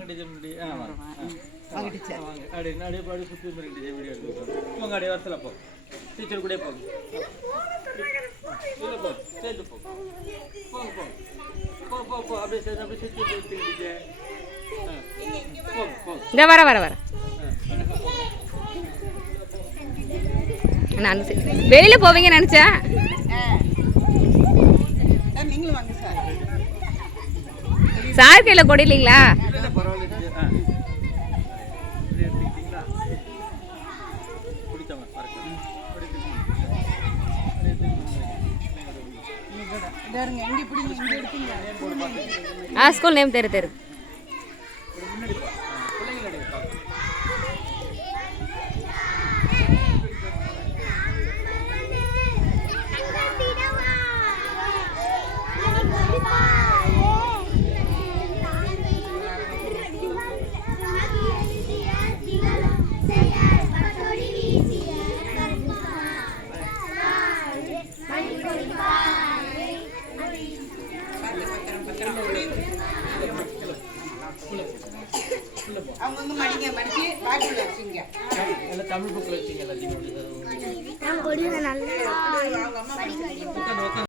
வாங்க டீச்சர் முடி வாங்க டீச்சர் வாங்க அப்படியே பாடி சுற்றி வந்து டீச்சர் வீடியோ எடுத்துக்கோங்க போங்க அப்படியே வரத்தில் போ டீச்சர் கூட போங்க இல்லை போ சேர்ந்து போ போங்க போங்க போ போ போ அப்படியே சேர்ந்து அப்படியே சுற்றி டீச்சர் போங்க போங்க இந்த வர வர வர நான் வெளியில போவீங்க நினைச்சேன். நீங்களும் வாங்க சார். சார் கையில கொடி இல்லைங்களா? ஸ்கூல் நேம் தெரு அவங்க மடிங்க மடிச்சு பாட்டில் வச்சுங்க எல்லாம் தமிழ் புக்கில் வச்சுங்க எல்லாத்தையும் நான் கொடி நல்லா